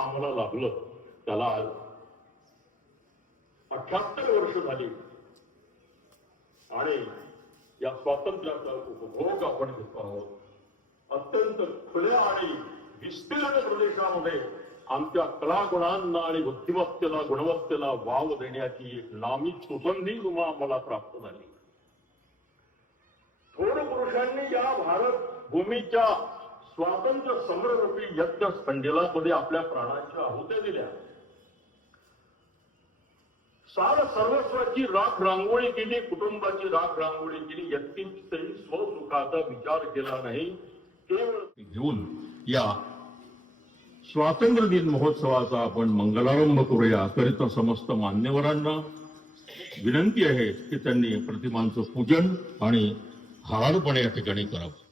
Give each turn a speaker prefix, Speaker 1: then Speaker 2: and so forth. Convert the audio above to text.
Speaker 1: आम्हाला लाभलं त्याला आज अठ्याहत्तर वर्ष झाली. आणि या स्वातंत्र्याचा उपभोग आपण घेतो आहोत. अत्यंत खुल्या आणि विस्तीर्ण प्रदेशामध्ये आमच्या कलागुणांना आणि बुद्धिमत्तेला गुणवत्तेला वाव देण्याची एक नामी सुगंधी तुम्हा आम्हाला प्राप्त झाली. थोर पुरुषांनी या भारत भूमीच्या स्वातंत्र्य संग्रहरूपी यज्ञ स्पंडिलामध्ये आपल्या प्राणांच्या आहुत्या दिल्या. सार सर्वस्वाची राख रांगोळी केली कुटुंबाची राख रांगोळी केली व्यक्तींचाही स्वसुखाचा विचार केला नाही. केवळ घेऊन या स्वातंत्र्य दिन महोत्सवाचा आपण मंगलारंभ करूया. करिता समस्त मान्यवरांना विनंती आहे की त्यांनी प्रतिमांचं पूजन आणि हारपणे या ठिकाणी करावं.